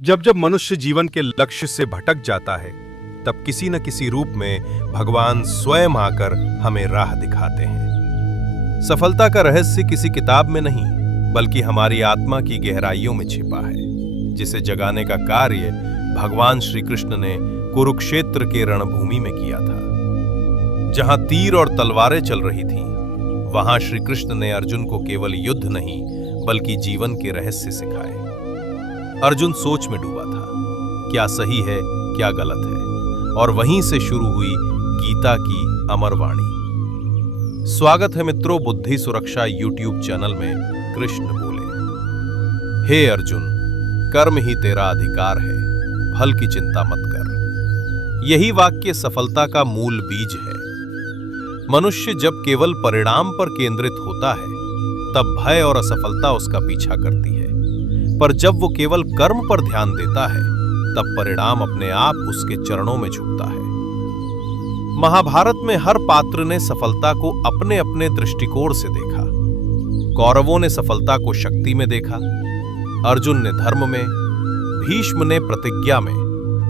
जब जब मनुष्य जीवन के लक्ष्य से भटक जाता है, तब किसी न किसी रूप में भगवान स्वयं आकर हमें राह दिखाते हैं। सफलता का रहस्य किसी किताब में नहीं, बल्कि हमारी आत्मा की गहराइयों में छिपा है, जिसे जगाने का कार्य भगवान श्री कृष्ण ने कुरुक्षेत्र के रणभूमि में किया था। जहां तीर और तलवारें चल रही थीं, वहां श्री कृष्ण ने अर्जुन को केवल युद्ध नहीं, बल्कि जीवन के रहस्य सिखाए। अर्जुन सोच में डूबा था, क्या सही है, क्या गलत है, और वहीं से शुरू हुई गीता की अमर वाणी। स्वागत है मित्रों बुद्धि सुरक्षा यूट्यूब चैनल में। कृष्ण बोले, हे अर्जुन, कर्म ही तेरा अधिकार है, फल की चिंता मत कर। यही वाक्य सफलता का मूल बीज है। मनुष्य जब केवल परिणाम पर केंद्रित होता है, तब भय और असफलता उसका पीछा करती है। पर जब वो केवल कर्म पर ध्यान देता है, तब परिणाम अपने आप उसके चरणों में झुकता है। महाभारत में हर पात्र ने सफलता को अपने अपने दृष्टिकोण से देखा। कौरवों ने सफलता को शक्ति में देखा, अर्जुन ने धर्म में, भीष्म ने प्रतिज्ञा में,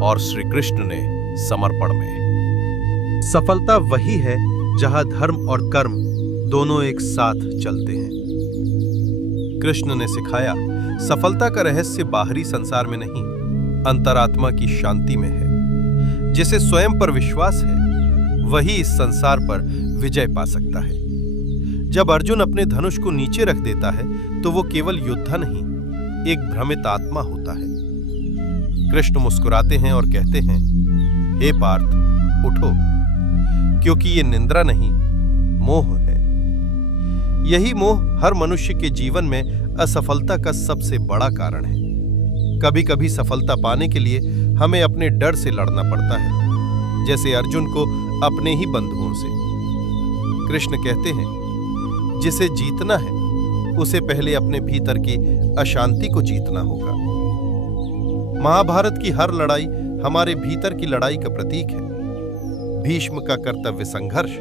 और श्री कृष्ण ने समर्पण में। सफलता वही है जहां धर्म और कर्म दोनों एक साथ चलते हैं। कृष्ण ने सिखाया, सफलता का रहस्य बाहरी संसार में नहीं, अंतरात्मा की शांति में है। जिसे स्वयं पर विश्वास है, वही इस संसार पर विजय पा सकता है। जब अर्जुन अपने धनुष को नीचे रख देता है, तो वो केवल योद्धा नहीं, एक भ्रमित आत्मा होता है। कृष्ण मुस्कुराते हैं और कहते हैं, हे पार्थ, उठो, क्योंकि ये निंद्रा नहीं, मोह है। यही मोह हर मनुष्य के जीवन में असफलता का सबसे बड़ा कारण है। कभी कभी सफलता पाने के लिए हमें अपने डर से लड़ना पड़ता है, जैसे अर्जुन को अपने ही बंधुओं से। कृष्ण कहते हैं, जिसे जीतना है, उसे पहले अपने भीतर की अशांति को जीतना होगा। महाभारत की हर लड़ाई हमारे भीतर की लड़ाई का प्रतीक है। भीष्म का कर्तव्य संघर्ष,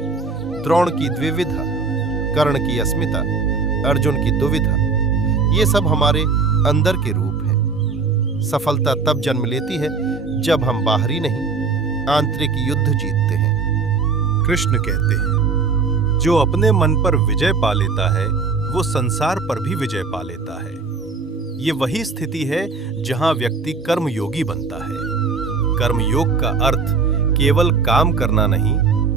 द्रोण की द्विविधा, कर्ण की अस्मिता, अर्जुन की दुविधा, ये सब हमारे अंदर के रूप हैं। सफलता तब जन्म लेती है जब हम बाहरी नहीं, आंतरिक युद्ध जीतते हैं। कृष्ण कहते हैं, जो अपने मन पर विजय पा लेता है, वो संसार पर भी विजय पा लेता है। ये वही स्थिति है जहां व्यक्ति कर्मयोगी बनता है। कर्मयोग का अर्थ केवल काम करना नहीं,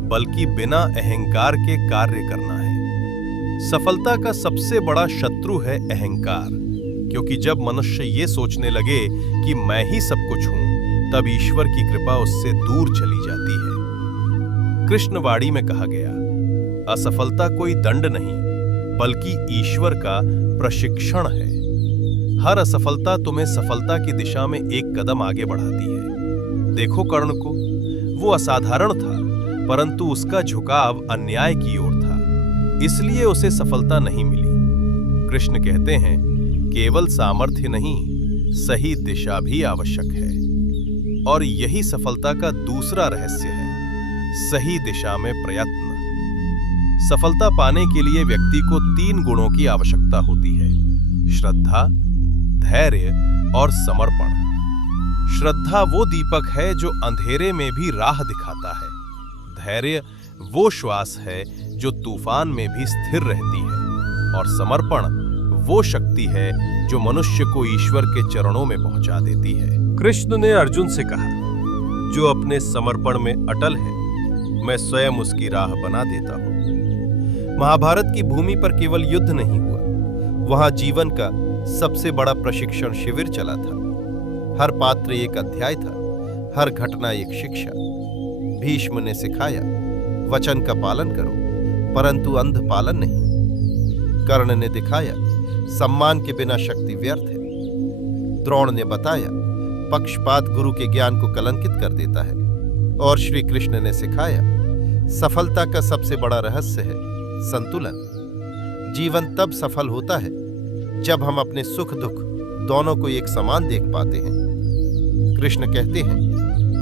बल्कि बिना अहंकार के कार्य करना है। सफलता का सबसे बड़ा शत्रु है अहंकार, क्योंकि जब मनुष्य ये सोचने लगे कि मैं ही सब कुछ हूं, तब ईश्वर की कृपा उससे दूर चली जाती है। कृष्णवाणी में कहा गया, असफलता कोई दंड नहीं, बल्कि ईश्वर का प्रशिक्षण है। हर असफलता तुम्हें सफलता की दिशा में एक कदम आगे बढ़ाती है। देखो कर्ण को, वो असाधारण था, परंतु उसका झुकाव अन्याय की ओर था, इसलिए उसे सफलता नहीं मिली। कृष्ण कहते हैं, केवल सामर्थ्य नहीं, सही दिशा भी आवश्यक है। और यही सफलता का दूसरा रहस्य है, सही दिशा में प्रयत्न। सफलता पाने के लिए व्यक्ति को 3 गुणों की आवश्यकता होती है, श्रद्धा, धैर्य और समर्पण। श्रद्धा वो दीपक है जो अंधेरे में भी राह दिखाता है। धैर्य वो श्वास है जो तूफान में भी स्थिर रहती है, और समर्पण वो शक्ति है जो मनुष्य को ईश्वर के चरणों में पहुंचा देती है। कृष्ण ने अर्जुन से कहा, जो अपने समर्पण में अटल है, मैं स्वयं उसकी राह बना देता हूं। महाभारत की भूमि पर केवल युद्ध नहीं हुआ, वहां जीवन का सबसे बड़ा प्रशिक्षण शिविर चला था। हर पात्र एक अध्याय था, हर घटना एक शिक्षा। भीष्म ने सिखाया, वचन का पालन करो, परंतु अंध पालन नहीं। कर्ण ने दिखाया, सम्मान के बिना शक्ति व्यर्थ है। द्रोण ने बताया, पक्षपात गुरु के ज्ञान को कलंकित कर देता है। और श्री कृष्ण ने सिखाया, सफलता का सबसे बड़ा रहस्य है संतुलन। जीवन तब सफल होता है जब हम अपने सुख दुख दोनों को एक समान देख पाते हैं। कृष्ण कहते हैं,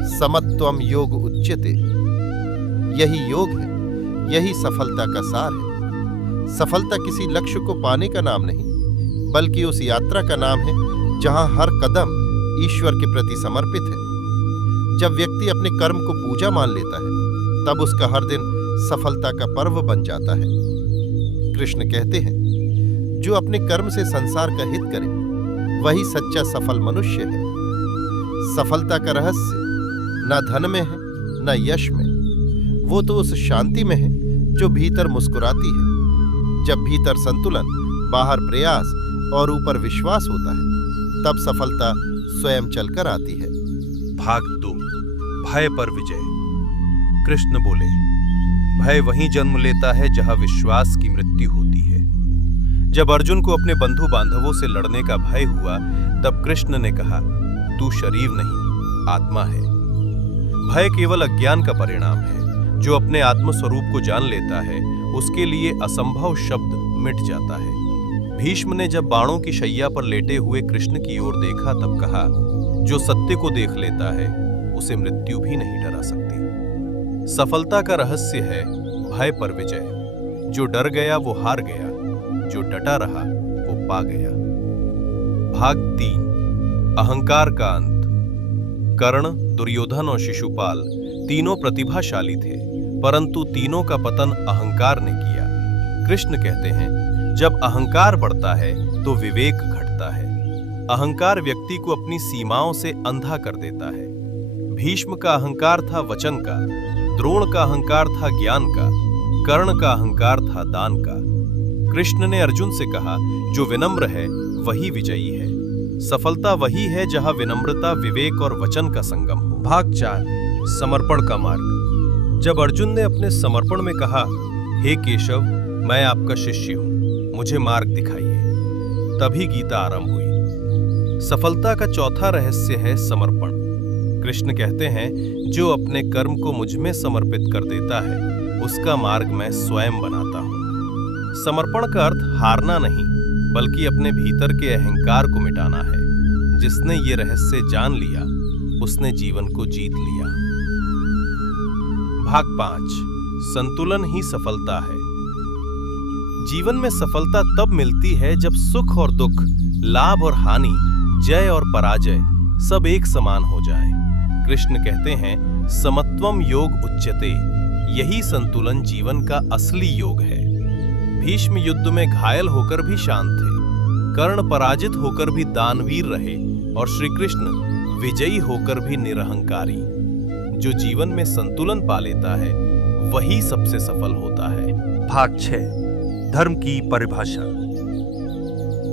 समत्वम योग उच्यते। यही योग है, यही सफलता का सार है। सफलता किसी लक्ष्य को पाने का नाम नहीं, बल्कि उस यात्रा का नाम है जहां हर कदम ईश्वर के प्रति समर्पित है। जब व्यक्ति अपने कर्म को पूजा मान लेता है तब उसका हर दिन सफलता का पर्व बन जाता है। कृष्ण कहते हैं, जो अपने कर्म से संसार का हित करे वही सच्चा सफल मनुष्य है। सफलता का रहस्य न धन में है न यश में, वो तो उस शांति में है जो भीतर मुस्कुराती है। जब भीतर संतुलन, बाहर प्रयास और ऊपर विश्वास होता है तब सफलता स्वयं चलकर आती है। भाग 2, भय पर विजय। कृष्ण बोले, भय वहीं जन्म लेता है जहां विश्वास की मृत्यु होती है। जब अर्जुन को अपने बंधु बांधवों से लड़ने का भय हुआ तब कृष्ण ने कहा, तू शरीर नहीं आत्मा है। भय केवल अज्ञान का परिणाम है। जो अपने आत्मस्वरूप को जान लेता है उसके लिए असंभव शब्द मिट जाता है। भीष्म ने जब बाणों की शैया पर लेटे हुए कृष्ण की ओर देखा तब कहा, जो सत्य को देख लेता है उसे मृत्यु भी नहीं डरा सकती। सफलता का रहस्य है भय पर विजय। जो डर गया वो हार गया, जो डटा रहा वो पा गया। भाग 3, अहंकार का अंत। कर्ण, दुर्योधन और शिशुपाल तीनों प्रतिभाशाली थे, परंतु तीनों का पतन अहंकार ने किया। कृष्ण कहते हैं, जब अहंकार बढ़ता है तो विवेक घटता है। अहंकार व्यक्ति को अपनी सीमाओं से अंधा कर देता है। भीष्म का अहंकार था वचन का, द्रोण का अहंकार था ज्ञान का, कर्ण का अहंकार था दान का। कृष्ण ने अर्जुन से कहा, जो विनम्र है वही विजयी है। सफलता वही है जहां विनम्रता, विवेक और वचन का संगम हो। भाग 4, समर्पण का मार्ग। जब अर्जुन ने अपने समर्पण में कहा, हे केशव, मैं आपका शिष्य हूं, मुझे मार्ग दिखाइए, तभी गीता आरंभ हुई। सफलता का चौथा रहस्य है समर्पण। कृष्ण कहते हैं, जो अपने कर्म को मुझ में समर्पित कर देता है उसका मार्ग मैं स्वयं बनाता हूं। समर्पण का अर्थ हारना नहीं बल्कि अपने भीतर के अहंकार को मिटाना है। जिसने ये रहस्य जान लिया उसने जीवन को जीत लिया। भाग 5, संतुलन ही सफलता है। जीवन में सफलता तब मिलती है जब सुख और दुख, लाभ और हानि, जय और पराजय सब एक समान हो जाए। कृष्ण कहते हैं, समत्वम योग उच्यते। यही संतुलन जीवन का असली योग है। भीष्म युद्ध में घायल होकर भी शांत थे, कर्ण पराजित होकर भी दानवीर रहे और श्री कृष्ण विजयी होकर भी निरहंकारी। जो जीवन में संतुलन पा लेता है वही सबसे सफल होता है। भाग 6, धर्म की परिभाषा।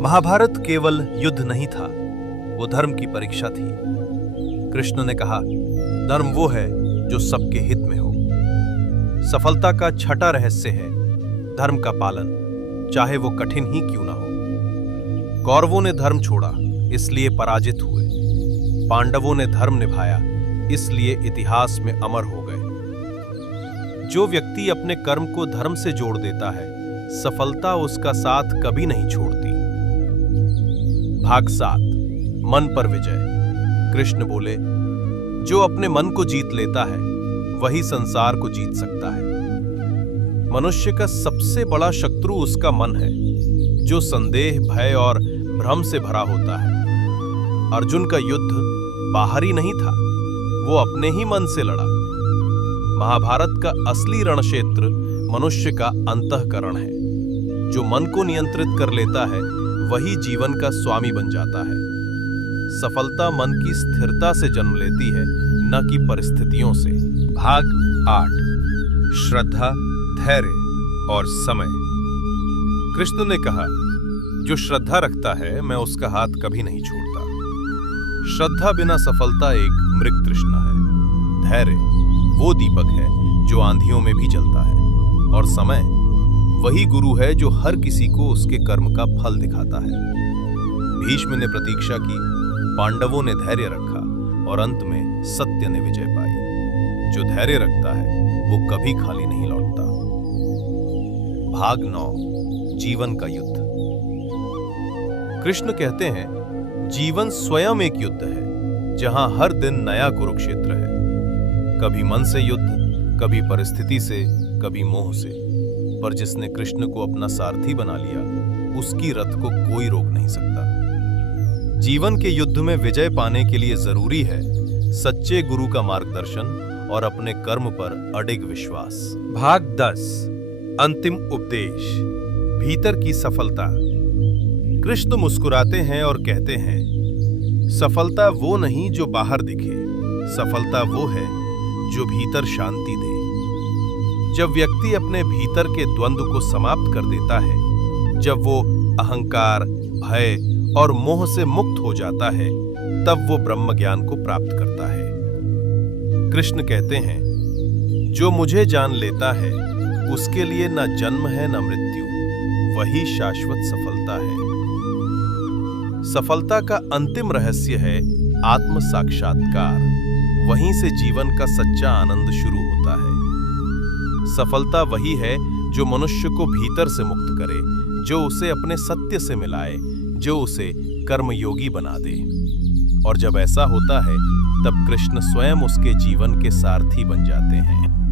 महाभारत केवल युद्ध नहीं था, वो धर्म की परीक्षा थी। कृष्ण ने कहा, धर्म वो है जो सबके हित में हो। सफलता का छठा रहस्य है धर्म का पालन, चाहे वो कठिन ही क्यों ना हो। कौरवों ने धर्म छोड़ा इसलिए पराजित हुए, पांडवों ने धर्म निभाया इसलिए इतिहास में अमर हो गए। जो व्यक्ति अपने कर्म को धर्म से जोड़ देता है सफलता उसका साथ कभी नहीं छोड़ती। भाग 7, मन पर विजय। कृष्ण बोले, जो अपने मन को जीत लेता है वही संसार को जीत सकता है। मनुष्य का सबसे बड़ा शत्रु उसका मन है, जो संदेह, भय और भ्रम से भरा होता है। अर्जुन का युद्ध बाहरी नहीं था, वो अपने ही मन से लड़ा। महाभारत का असली रणक्षेत्र मनुष्य का अंतःकरण है। जो मन को नियंत्रित कर लेता है वही जीवन का स्वामी बन जाता है। सफलता मन की स्थिरता से जन्म लेती है, न कि परिस्थितियों से। भाग 8, श्रद्धा, धैर्य और समय। कृष्ण ने कहा, जो श्रद्धा रखता है मैं उसका हाथ कभी नहीं छोड़ता। श्रद्धा बिना सफलता एक मृग तृष्णा है। धैर्य वो दीपक है जो आंधियों में भी जलता है, और समय वही गुरु है जो हर किसी को उसके कर्म का फल दिखाता है। भीष्म ने प्रतीक्षा की, पांडवों ने धैर्य रखा और अंत में सत्य ने विजय पाई। जो धैर्य रखता है वो कभी खाली नहीं लौटता। भाग 9, जीवन का युद्ध। कृष्ण कहते हैं, जीवन स्वयं एक युद्ध है जहां हर दिन नया कुरुक्षेत्र है। कभी मन से युद्ध, कभी परिस्थिति से, कभी मोह से। पर जिसने कृष्ण को अपना सारथी बना लिया उसकी रथ को कोई रोक नहीं सकता। जीवन के युद्ध में विजय पाने के लिए जरूरी है सच्चे गुरु का मार्गदर्शन और अपने कर्म पर अडिग विश्वास। भाग 10 अंतिम उपदेश, भीतर की सफलता। कृष्ण मुस्कुराते हैं और कहते हैं, सफलता वो नहीं जो बाहर दिखे, सफलता वो है जो भीतर शांति दे। जब व्यक्ति अपने भीतर के द्वंद्व को समाप्त कर देता है, जब वो अहंकार, भय और मोह से मुक्त हो जाता है, तब वो ब्रह्म ज्ञान को प्राप्त करता है। कृष्ण कहते हैं, जो मुझे जान लेता है उसके लिए न जन्म है न मृत्यु, वही शाश्वत सफलता है। सफलता का अंतिम रहस्य है आत्म साक्षात्कार, वहीं से जीवन का सच्चा आनंद शुरू होता है। सफलता वही है जो मनुष्य को भीतर से मुक्त करे, जो उसे अपने सत्य से मिलाए, जो उसे कर्मयोगी बना दे। और जब ऐसा होता है तब कृष्ण स्वयं उसके जीवन के सारथी बन जाते हैं।